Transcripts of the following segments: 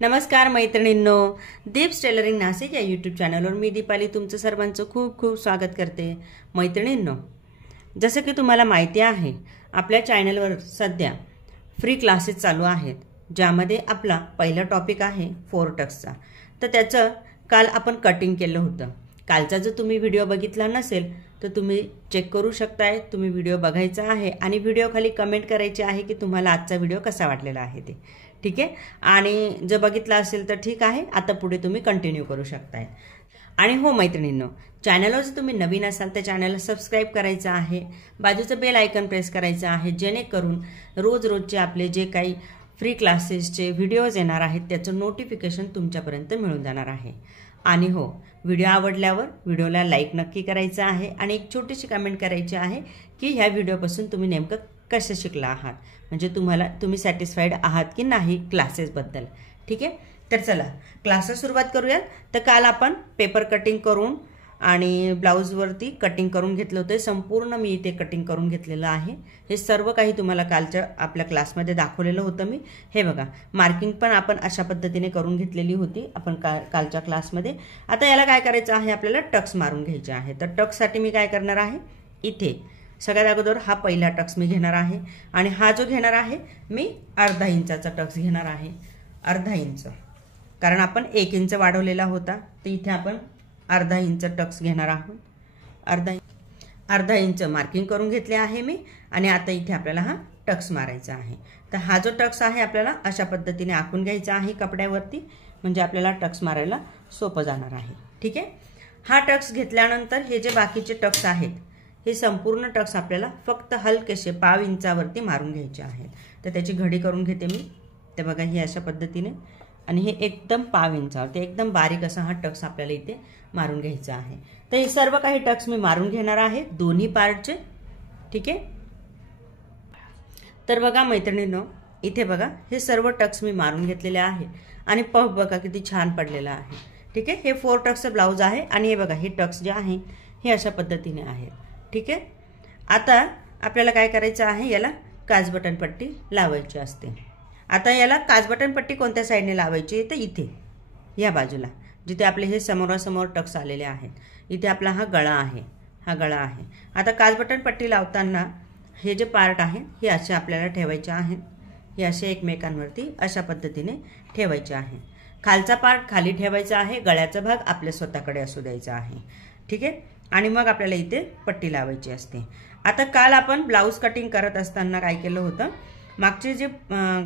नमस्कार मैत्रिणींनो, दीप्स टेलरिंग नाशिक या यूट्यूब चॅनलवर मी दीपाली तुमचं सर्वांचं खूप खूप स्वागत करते। मैत्रिणींनो, जसं की तुम्हाला माहिती आहे आपल्या चॅनलवर सध्या फ्री क्लासेस चालू आहेत, ज्यामध्ये आपला पहिला टॉपिक आहे फोर टक्सचा। तर त्याचं काल आपण कटिंग केलं होतं। कालचा जर तुम्ही व्हिडिओ बघितला नसेल तर तुम्ही चेक करू शकताय। तुम्ही व्हिडिओ बघायचा आहे आणि व्हिडिओ खाली कमेंट करायची आहे की तुम्हाला आजचा व्हिडिओ कसा वाटलेला आहे ते, ठीक आहे। आणि जर बघितला असेल तर ठीक आहे, आता पुढे तुम्ही कंटिन्यू करू शकताय। आणि हो मैत्रिणींनो, चॅनलवर जर तुम्ही नवीन असाल तर चॅनलला सबस्क्राइब करायचं आहे, बाजूचं बेल आयकॉन प्रेस करायचं आहे, जेणेकरून रोजचे आपले जे काही फ्री क्लासेसचे व्हिडिओज येणार आहेत त्याचं नोटिफिकेशन तुमच्यापर्यंत मिळून जाणार आहे। आणि हो, व्हिडिओ आवडल्यावर व्हिडिओला लाईक नक्की करायचं आहे आणि एक छोटीशी कमेंट करायची आहे की ह्या व्हिडिओपासून तुम्ही नेमकं कसं शिकला आहात, म्हणजे तुम्ही सॅटिस्फाईड आहात की नाही क्लासेसबद्दल, ठीक आहे। तर चला क्लासेस सुरुवात करूया। तर काल आपण पेपर कटिंग करून आणि ब्लाऊजवरती कटिंग करून घेतलं होतं। संपूर्ण मी इथे कटिंग करून घेतलेलं आहे। हे सर्व काही तुम्हाला कालच्या आपल्या क्लासमध्ये दाखवलेलं होतं मी। हे बघा, मार्किंग पण आपण अशा पद्धतीने करून घेतलेली होती आपण कालच्या क्लासमध्ये। आता याला काय करायचं आहे, आपल्याला टक्स मारून घ्यायचे आहे। तर टक्ससाठी मी काय करणार आहे, इथे सगळ्यात अगोदर हा पहिला टक्स मी घेणार आहे आणि हा जो घेणार आहे मी अर्धा इंचाचा टक्स घेणार आहे। अर्धा इंच, कारण आपण 1 इंच वाढवलेला होता, तर इथे आपण अर्धा इंच टक्स घेणार आहोत। अर्धा इंच मार्किंग करून घेतले आहे मी आणि आता इथे आपल्याला हा टक्स मारायचा आहे। तर हा जो टक्स आहे आपल्याला अशा पद्धतीने आखून घ्यायचा आहे कपड्यावरती, म्हणजे आपल्याला टक्स मारायला सोपं जाणार आहे, ठीक आहे। हा टक्स घेतल्यानंतर हे जे बाकीचे टक्स आहेत हे संपूर्ण टक्स आपल्याला फक्त हलकेसे पाव इंचावरती मारून घ्यायचे आहेत। तर त्याची घडी करून घेते मी। ते बघा, ही अशा पद्धतीने, आणि हे एकदम पाव इंचावरती एकदम बारीक असा हा टक्स आपल्याला इथे मारून घ्यायचा आहे। तर हे सर्व काही टक्स मी मारून घेणार आहे दोन्ही पार्टचे, ठीक आहे। तर बघा मैत्रिणींनो, इथे बघा हे सर्व टक्स मी मारून घेतलेले आहे आणि पफ बघा किती छान पडलेला आहे, ठीक आहे। हे 4 टक्सचं ब्लाऊज आहे आणि हे बघा हे टक्स जे आहे हे अशा पद्धतीने आहे, ठीक आहे। आता आपल्याला काय करायचं आहे, याला काज बटन पट्टी लावायची असते। आता याला काज बटन पट्टी कोणत्या साईडने लावायची, तर इथे या बाजूला जिथे आपले हे समोरासमोर टक्स आलेले आहेत, इथे आपला हा गळा आहे, हा गळा आहे। आता काज बटन पट्टी लावताना हे जे पार्ट आहे हे असे आपल्याला ठेवायचे आहेत, हे असे एकमेकांवरती अशा पद्धतीने ठेवायचे आहे। खालचा पार्ट खाली ठेवायचा आहे, गळ्याचा भाग आपल्या स्वतःकडे असू द्यायचा आहे, ठीक आहे। आणि मग आपल्याला इथे पट्टी लावायची असते। आता काल आपण ब्लाऊज कटिंग करत असताना काय केलं होतं, मागचे जे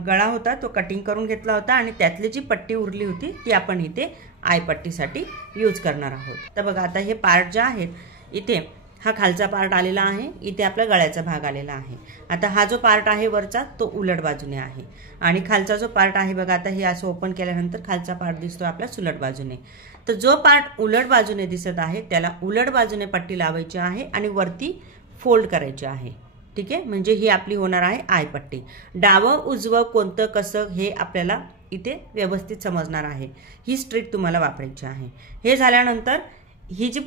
गळा होता तो कटिंग करून घेतला होता आणि त्यातली जी पट्टी उरली होती ती आपण इथे आय पट्टीसाठी यूज करणार आहोत। तर बघा, आता हे पार्ट जे आहेत, इथे हा खालचा पार्ट आलेला आहे, इथे आपला गळ्याचा भाग आलेला आहे। आता हा जो पार्ट आहे वरचा तो उलट बाजूने आहे आणि खालचा जो पार्ट आहे बघा, आता हे असं ओपन केल्यानंतर खालचा पार्ट दिसतो आपल्या सुलट बाजूने। तर जो पार्ट उलट बाजूने दिसत आहे त्याला उलट बाजूने पट्टी लावायची आहे आणि वरती फोल्ड करायची आहे, ठीक आहे। म्हणजे ही आपली होणार आहे आय पट्टी। डावं उजवं कोणतं कसं हे आपल्याला इथे व्यवस्थित समजणार आहे, ही स्ट्रिक तुम्हाला वापरायची आहे। हे झाल्यानंतर ही जी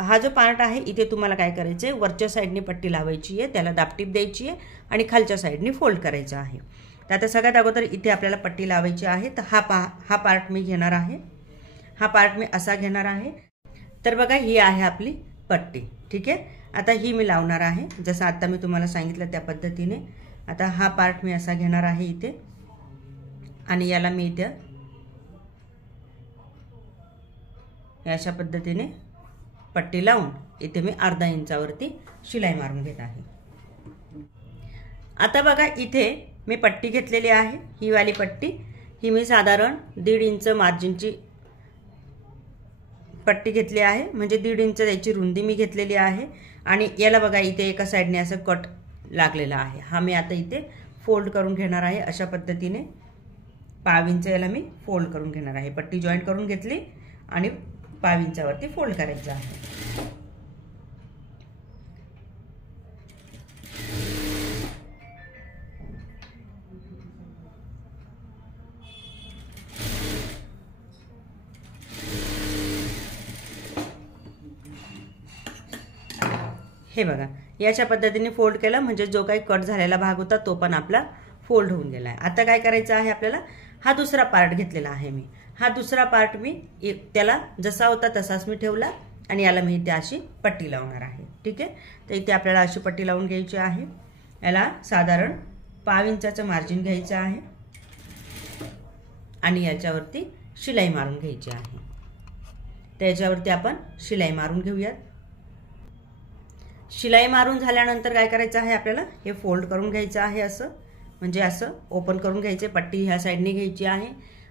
हा जो पार्ट आहे इथे तुम्हाला काय करायचं आहे, वरच्या साईडने पट्टी लावायची आहे, त्याला दाबटीप द्यायची आहे आणि खालच्या साईडने फोल्ड करायचं आहे। तर आता सगळ्यात अगोदर इथे आपल्याला पट्टी लावायची आहे। तर हा पार्ट मी घेणार आहे, हा पार्ट मी असा घेणार आहे। तर बघा, ही आहे आपली पट्टी, ठीक आहे। आता ही मी लावणार आहे जसं आता मी तुम्हाला सांगितलं त्या पद्धतीने। आता हा पार्ट मी असा घेणार आहे इथे आणि याला मी इथे अशा पद्धतीने पट्टी लावून इथे मी अर्धा इंचावरती शिलाई मारून घेत आहे। आता बघा, इथे मी पट्टी घेतलेली आहे, ही वाली पट्टी, ही मी साधारण 1.5 इंच मार्जिनची पट्टी घेतली आहे, म्हणजे 1.5 इंच याची रुंदी मी घेतलेली आहे। आणि याला बघा, इथे एका साईडने असं कट लागलेला आहे, हा मी आता इथे फोल्ड करून घेणार आहे अशा पद्धतीने। पाव इंच याला मी फोल्ड करून घेणार आहे, पट्टी जॉईंट करून घेतली आणि पाव इंचावरती फोल्ड करायचं आहे। हे बघा, याच्या पद्धतीने फोल्ड केलं म्हणजे जो काही कट झालेला भाग होता तो पण आपला फोल्ड होऊन गेला आहे। आता काय करायचं आहे, आपल्याला हा दुसरा पार्ट घेतलेला आहे मी. हा दुसरा पार्ट मी त्याला जसा होता तसाच मी ठेवला आणि याला मी इथे अशी पट्टी लावणार आहे. ठीक आहे. तर इथे आपल्याला अशी पट्टी लावून घ्यायची आहे. याला साधारण 1/2 इंचाचं मार्जिन घ्यायचं आहे आणि याच्यावरती शिलाई मारून घ्यायची आहे. त्याच्यावरती आपण शिलाई मारून घेऊयात. शिलाई मारून झाल्यानंतर काय करायचं आहे आपल्याला, हे फोल्ड करून घ्यायचं आहे. असं म्हणजे असं ओपन करून घ्यायचे. पट्टी ह्या साईडने घ्यायची आहे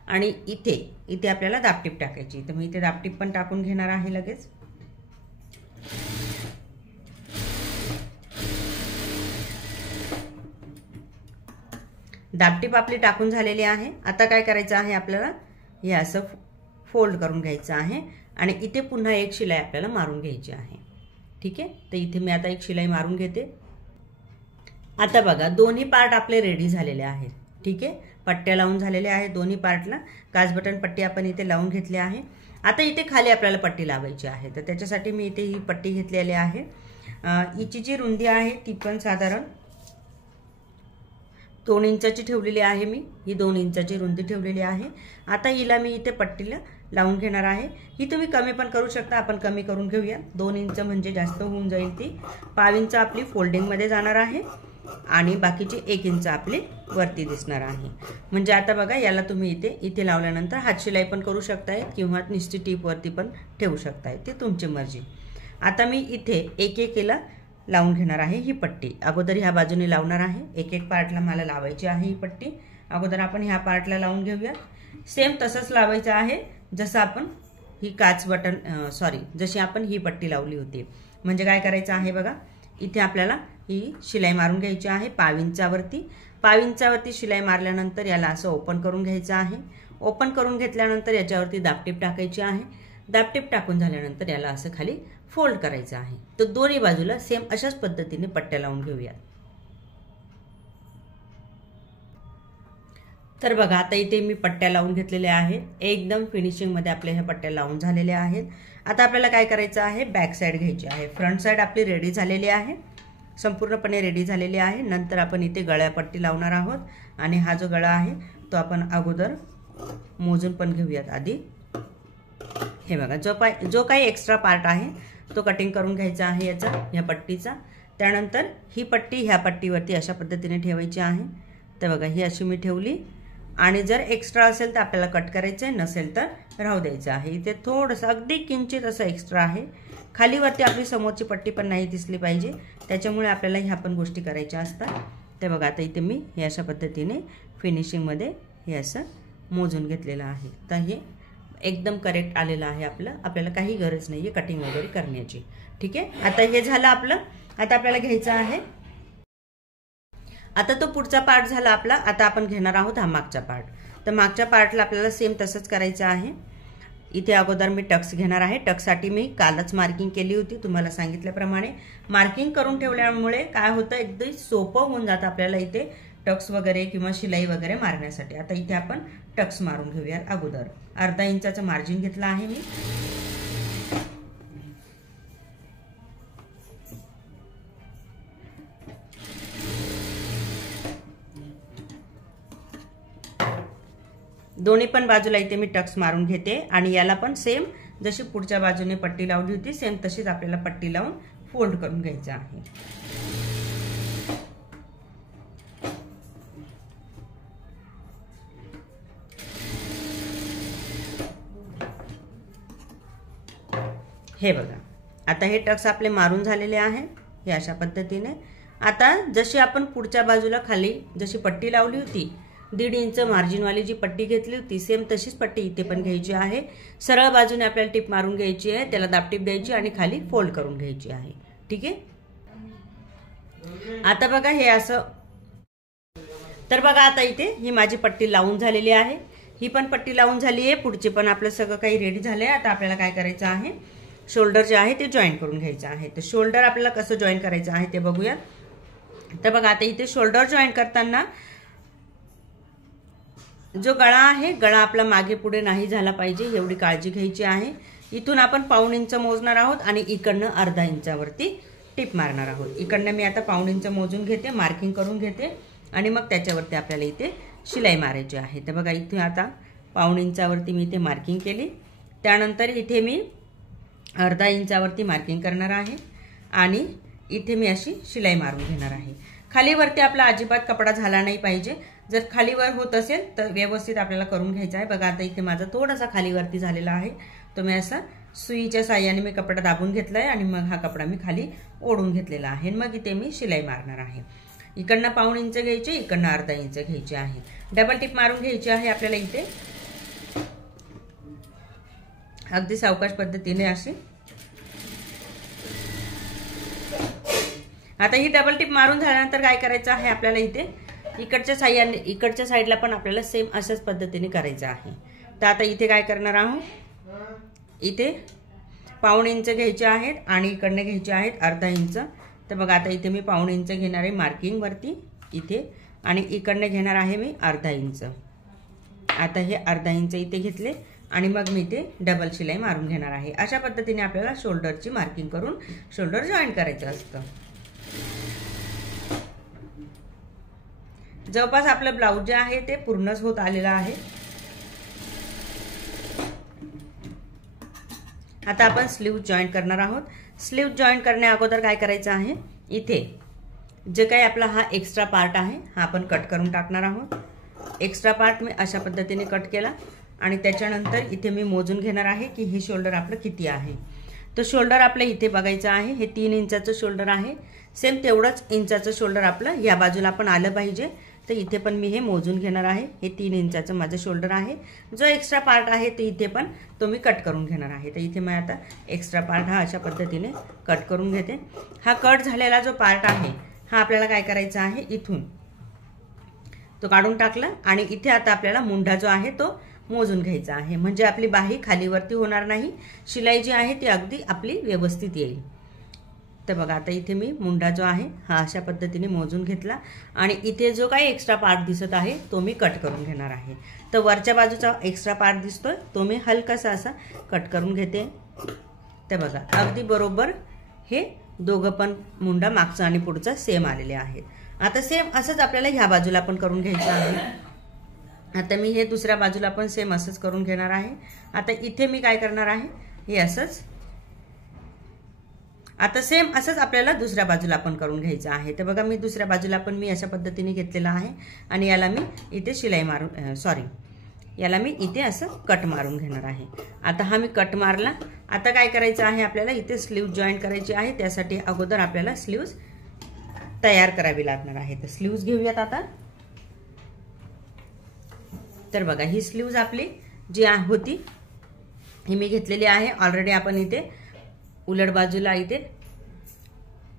आणि इथे आपल्याला दाबटीप टाकायची. तर मी इथे दाबटीप पण टाकून घेणार आहे लगेच. दाबटीप आपली टाकून झालेली आहे. आता काय करायचं आहे आपल्याला, हे असं फोल्ड करून घ्यायचं आहे आणि इथे पुन्हा एक शिलाई आपल्याला मारून घ्यायची आहे. ठीक आहे. तर इथे मी आता एक शिलाई मारून घेते. आता बघा दोन्ही पार्ट आपले रेडी झालेले आहेत. ठीक आहे. पट्ट्या लावून झालेल्या आहेत दोन्ही पार्टला. काच बटन पट्टी आपण इथे लावून घेतली आहे. आता इथे खाली आपल्याला पट्टी लावायची आहे. तर त्याच्यासाठी मी इथे ही पट्टी घेतलेली आहे. हिची जी रुंदी आहे ती पण साधारण 2 इंचाची ठेवलेली आहे मी. ही 2 इंचाची रुंदी ठेवलेली आहे. आता हिला मी इथे पट्टीला लावून घेणार आहे. ही तुम्ही कमी पण करू शकता. आपण कमी करून घेऊया. 2 इंच म्हणजे जास्त होऊन जाईल. ती 1/2 इंच आपली फोल्डिंगमध्ये जाणार आहे आणि बाकीची 1 इंच आपली वरती दिसणार आहे. म्हणजे आता बघा याला तुम्ही इथे लावल्यानंतर हातशिलाई पण करू शकताय किंवा नुसती टीपवरती पण ठेवू शकताय. ते तुमची मर्जी. आता मी इथे एक लावून घेणार आहे ही पट्टी. अगोदर ह्या बाजूने लावणार आहे. एक पार्टला मला लावायची आहे ही पट्टी. अगोदर आपण ह्या पार्टला लावून घेऊया. सेम तसंच लावायचं आहे जसं आपण ही काच बटन जशी आपण ही पट्टी लावली होती. म्हणजे काय करायचं आहे बघा, इथे आपल्याला ही शिलाई मारून घ्यायची आहे 1/2 इंचावरती. 1/2 इंचावरती शिलाई मारल्यानंतर याला असं ओपन करून घ्यायचं आहे. ओपन करून घेतल्यानंतर याच्यावरती दाबटीप टाकायची आहे. दाबटीप टाकून झाल्यानंतर याला असं खाली फोल्ड करायचं आहे. तर दोन्ही बाजूला सेम अशाच पद्धतीने पट्ट्या लावून घेऊया. तर बघा आता इथे मी पट्ट्या लावून घेतलेल्या आहेत. एकदम फिनिशिंगमध्ये आपल्या ह्या पट्ट्या लावून झालेल्या आहेत. आता आपल्याला काय करायचं आहे, बॅक साईड घ्यायची आहे. फ्रंट साईड आपली रेडी झालेली आहे, संपूर्णपणे रेडी झालेली आहे. नंतर आपण इथे गळ्यापट्टी लावणार आहोत आणि हा जो गळा आहे तो आपण अगोदर मोजून पण घेऊयात आधी. हे बघा जो काही एक्स्ट्रा पार्ट आहे तो कटिंग करून घ्यायचा आहे ह्या पट्टीचा. त्यानंतर ही पट्टी ह्या पट्टीवरती अशा पद्धतीने ठेवायची आहे. तर बघा ही अशी मी ठेवली आणि जर एक्स्ट्रा असेल तर आपल्याला कट करायचं आहे, नसेल तर राहू द्यायचं आहे. इथे थोडंसं अगदी किंचित असं एक्स्ट्रा आहे. खालीवरती आपली समोरची पट्टी पण नाही दिसली पाहिजे, त्याच्यामुळे आपल्याला ह्या पण गोष्टी करायच्या असतात. ते बघा आता इथे मी हे अशा पद्धतीने फिनिशिंगमध्ये हे असं मोजून घेतलेलं आहे. तर हे एकदम करेक्ट आलेलं आहे. आपल्याला काही गरज नाही आहे कटिंग वगैरे करण्याची. ठीक आहे. आता हे झालं आपलं. आता आपल्याला घ्यायचं आहे, आता तो पुढचा पार्ट झाला आपला. आता आपण घेणार आहोत हा मागचा पार्ट. तर मागच्या पार्टला आपल्याला सेम तसंच करायचं आहे. इथे अगोदर मी टक्स घेणार आहे. टक्ससाठी मी कालच मार्किंग केली होती तुम्हाला सांगितल्याप्रमाणे. मार्किंग करून ठेवल्यामुळे काय होतं, एकदम सोपं होऊन जातं आपल्याला इथे टक्स वगैरे किंवा शिलाई वगैरे मारण्यासाठी. आता इथे आपण टक्स मारून घेऊया. अगोदर 1/2 इंचाचं मार्जिन घेतलं आहे मी. दोन्ही पण बाजूला इथे मी टक्स मारून घेते आणि याला पण सेम जशी पुढच्या बाजूने पट्टी लावली होती सेम तशीच आपल्याला पट्टी लावून फोल्ड करून घ्यायचं आहे. हे बघा आता हे टक्स आपले मारून झालेले आहे हे अशा पद्धतीने. आता जशी आपण पुढच्या बाजूला खाली जशी पट्टी लावली होती 1.5 इंच मार्जिनवाली जी पट्टी घेतली होती सेम तशीच पट्टी इथे पण घ्यायची आहे. सरळ बाजूने आपल्याला टिप मारून घ्यायची आहे, त्याला दाबटीप द्यायची आणि खाली फोल्ड करून घ्यायची आहे. ठीक आहे. आता बघा हे असं. तर बघा आता इथे ही माझी पट्टी लावून झालेली आहे. ही पण पट्टी लावून झाली आहे. पुढची पण आपलं सगळं काही रेडी झालंय. आता आपल्याला काय करायचं आहे, शोल्डर जे आहे ते जॉईन करून घ्यायचं आहे. तर शोल्डर आपल्याला कसं जॉईन करायचं आहे ते बघूया. तर बघा आता इथे शोल्डर जॉईन करताना जो गळा आहे गळा आपला मागे पुढे नाही झाला पाहिजे एवढी काळजी घ्यायची आहे. इथून आपण 1/2 इंच मोजणार आहोत आणि इकडनं 1/2 इंचावरती टिप मारणार आहोत. इकडनं मी आता 1/2 इंच मोजून घेते, मार्किंग करून घेते आणि मग त्याच्यावरती आपल्याला इथे शिलाई मारायची आहे। तर बघा इथे आता पाऊण इंचावरती मी इथे मार्किंग केली, त्यानंतर इथे मी अर्धा इंचावरती मार्किंग करणार आहे आणि इथे मी अशी शिलाई मारून घेणार आहे। खालीवरती आपला अजिबात कपडा झाला नाही पाहिजे, जर खालीवर होत असेल तर व्यवस्थित आपल्याला करून घ्यायचा आहे। बघा आता इथे माझा थोडासा खालीवरती झालेला आहे, तो मी असा सुईच्या साहाय्याने मी कपडा दाबून घेतलाय आणि मग हा कपडा मी खाली ओढून घेतलेला आहे। मग इथे मी शिलाई मारणार आहे। इकडनं पाऊण इंच घ्यायचे, इकडनं अर्धा इंच घ्यायचे आहे, डबल टिप मारून घ्यायची आहे आपल्याला इथे अगदी सावकाश पद्धतीने अशी। आता ही डबल टिप मारून झाल्यानंतर काय करायचं आहे आपल्याला इथे इकडच्या साहाय्याने इकडच्या साईडला पण आपल्याला सेम अशाच पद्धतीने करायचं आहे। तर आता इथे काय करणार आहोत, इथे पाऊण इंच घ्यायचे आहेत आणि इकडने घ्यायचे आहेत अर्धा इंच। तर बघा आता इथे मी पाऊण इंच घेणार आहे मार्किंग वरती इथे आणि इकडने घेणार आहे मी अर्धा इंच। आता हे अर्धा इंच इथे घेतले आणि मग मी इथे डबल शिलाई मारून घेणार आहे। अशा पद्धतीने आपल्याला शोल्डरची मार्किंग करून शोल्डर जॉईन करायचं असतं। जवळपास आपलं ब्लाउज जे आहे ते पूर्णच होत आलेलं आहे। आता आपण स्लीव जॉईन करणार आहोत। स्लीव जॉईन करण्या अगोदर काय करायचं आहे, इथे जे काही आपला हा एक्स्ट्रा पार्ट आहे हा आपण कट करून टाकणार आहोत। एक्स्ट्रा पार्ट मी अशा पद्धतीने कट केला आणि त्याच्यानंतर इथे मी मोजून घेणार आहे की हे शोल्डर आपलं किती आहे। तो शोल्डर आपलं इथे बघायचं आहे, हे 3 इंचाचं शोल्डर आहे। सेम तेवढंच इंचाचं शोल्डर आपलं या बाजूला पण आलं पाहिजे। तर इथे पण मी हे मोजून घेणार आहे, हे 3 इंचाचं माझं शोल्डर आहे। जो एक्स्ट्रा पार्ट आहे ते इथे पण तो मी कट करून घेणार आहे। तर इथे मी आता एक्स्ट्रा पार्ट हा अशा पद्धतीने कट करून घेते। हा कट झालेला जो पार्ट आहे हा आपल्याला काय करायचा आहे, इथून तो काढून टाकला आणि इथे आता आपल्याला मुंढा जो आहे तो मोजून घ्यायचा आहे, म्हणजे आपली बाही खालीवरती होणार नाही, शिलाई जी आहे ती अगदी आपली व्यवस्थित येईल। तर बघा आता इथे मी मुंडा जो आहे हा अशा पद्धतीने मोजून घेतला आणि इथे जो काही एक्स्ट्रा पार्ट दिसत आहे तो मी कट करून घेणार आहे। तर वरच्या बाजूचा एक्स्ट्रा पार्ट दिसतोय तो मी हलकासा असा कट करून घेते। तर बघा अगदी बरोबर हे दोघं पण मुंडा मागचा आणि पुढचा सेम आलेले आहेत। आता सेम असंच आपल्याला ह्या बाजूला पण करून घ्यायचं आहे। आता मी हे दुसऱ्या बाजूला पण सेम असंच करून घेणार आहे। आता इथे मी काय करणार आहे, हे असंच आता सेम असंच आपल्याला दुसऱ्या बाजूला पण करून घ्यायचं आहे। तर बघा मी दुसऱ्या बाजूला पण मी अशा पद्धतीने घेतलेला आहे आणि याला मी इथे शिलाई मारून याला मी इथे असं कट मारून घेणार आहे। आता हा मी कट मारला। आता काय करायचं आहे आपल्याला इथे स्लीव जॉईन करायची आहे, त्यासाठी अगोदर आपल्याला स्लीव्ज तयार करावी लागणार आहे। तर स्लीव्ज घेऊयात आता। तर बघा ही स्लीव्ज आपली जी होती ही मी घेतलेली आहे ऑलरेडी। आपण इथे उलट बाजूला इथे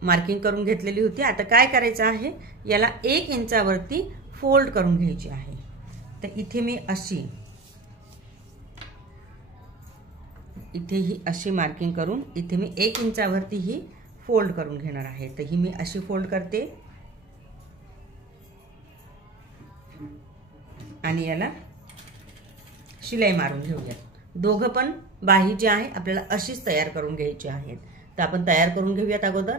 मार्किंग करून घेतलेली होती। आता काय करायचं आहे, याला 1 इंचावरती फोल्ड करून घ्यायची आहे। तर इथे मी अशी इथे ही अशी मार्किंग करून इथे मी 1 इंचावरती ही फोल्ड करून घेणार आहे। तर ही मी अशी फोल्ड करते आणि याला शिलाई मारून घेऊया। दोघं पण बाही जी आहे आपल्याला अशीच तयार करून घ्यायची आहेत। तर आपण तयार करून घेऊयात अगोदर।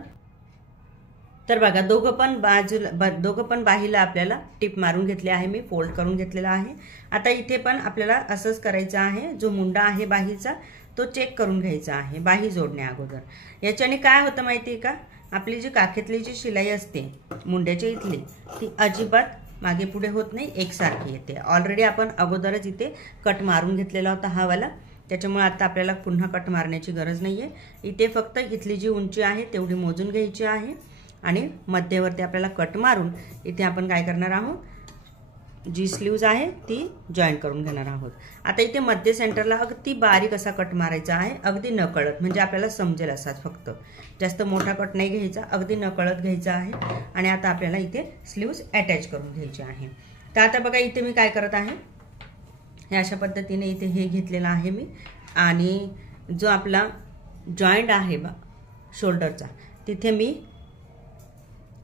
तर बघा दोघं पण बाहीला आपल्याला टिप मारून घेतली आहे, मी फोल्ड करून घेतलेला आहे। आता इथे पण आपल्याला असंच करायचं आहे, जो मुंडा आहे बाहीचा तो चेक करून घ्यायचा आहे बाही जोडण्या अगोदर। याच्याने काय होतं माहिती आहे का, आपली जी काखेतली जी शिलाई असते मुंड्याच्या इथली ती अजिबात मागे पुढे होत नाही, एकसारखी येते। ऑलरेडी आपण अगोदरच इथे कट मारून घेतलेला होता हा वाला, त्याच्यामुळे आता आपल्याला पुन्हा कट मारण्याची गरज नाहीये। इथे फक्त इथली जी उंची आहे तेवढी मोजून घ्यायची आहे आणि मध्यवर्ती आपल्याला कट मारून इथे आपण काय करणार आहोत, जी स्लीव्ज आहे ती जॉईन करून घेणार आहोत। आता इथे मध्य सेंटरला अगदी बारीक असा कट मारायचा आहे, अगदी नकळत, म्हणजे आपल्याला समजेल असाच, फक्त जास्त मोठा कट नाही घ्यायचा, अगदी नकळत घ्यायचा आहे। आणि आता आपल्याला इथे स्लीव्ज अटॅच करून घ्यायची आहे। तर आता बघा इथे मी काय करत आहे, हे अशा पद्धतीने इथे हे घेतलेला आहे मी आणि जो आपला जॉइंट आहे शोल्डरचा तिथे मी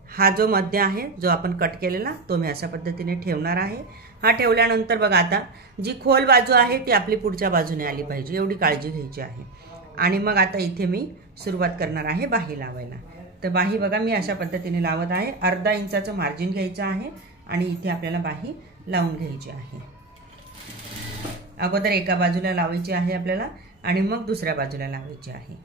हा जो मध्य आहे जो आपण कट केलेला तो मी अशा पद्धतीने ठेवणार आहे। हा ठेवल्यानंतर बघा आता जी खोल बाजू आहे ती आपली पुढच्या बाजूने आली पाहिजे, एवढी काळजी घ्यायची आहे। आणि मग आता इथे मी सुरुवात करणार आहे बाही लावायला। तर बाही बघा मी अशा पद्धतीने लावत आहे, अर्धा इंचाचं मार्जिन घ्यायचं आहे आणि इथे आपल्याला बाही लावून घ्यायची आहे। अगोदर एका बाजूला लावायची आहे आपल्याला आणि मग दुसऱ्या बाजूला लावायची आहे।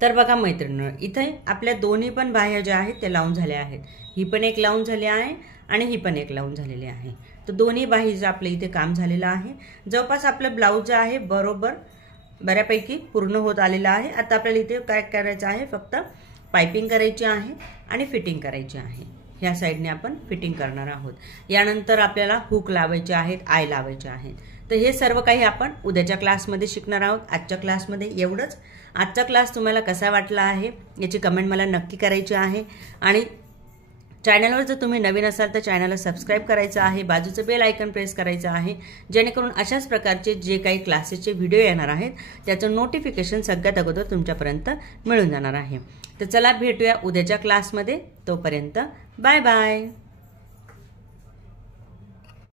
तर बघा मैत्रिणींनो, इथे आपल्या दोन्ही पण बाह्य ज्या आहेत ते लावून झाल्या आहेत। ही पण एक लावून झाली आहे आणि ही पण एक लावून झालेली आहे। तर दोन्ही बाहीचं आपलं इथे काम झालेलं आहे। जवळपास आपलं ब्लाऊज जे आहे बरोबर बऱ्यापैकी पूर्ण होत आलेलं आहे। आता आपल्याला इथे काय करायचं आहे, फक्त पाइपिंग करायची आहे आणि फिटिंग करायची आहे। ह्या साईडने आपण फिटिंग करणार आहोत। यानंतर आपल्याला हुक लावायचे आहेत, आय लावायचे आहेत। तर हे सर्व काही आपण उद्याच्या क्लासमध्ये शिकणार आहोत। आजच्या क्लासमध्ये एवढंच। आजचा क्लास तुम्हाला कसा वाटला आहे याची कमेंट मला नक्की करायची आहे आणि चॅनलवर जर तुम्ही नवीन असाल तर चॅनलला सबस्क्राइब करायचं आहे, बाजूचं बेल आयकॉन प्रेस करायचं आहे, जेणेकरून अशाच प्रकारचे जे काही क्लासेसचे व्हिडिओ येणार आहेत त्याचं नोटिफिकेशन सगळ्यात अगोदर तुमच्यापर्यंत मिळून जाणार आहे। तर चला भेटूया उद्याच्या क्लासमध्ये। तोपर्यंत बाय बाय।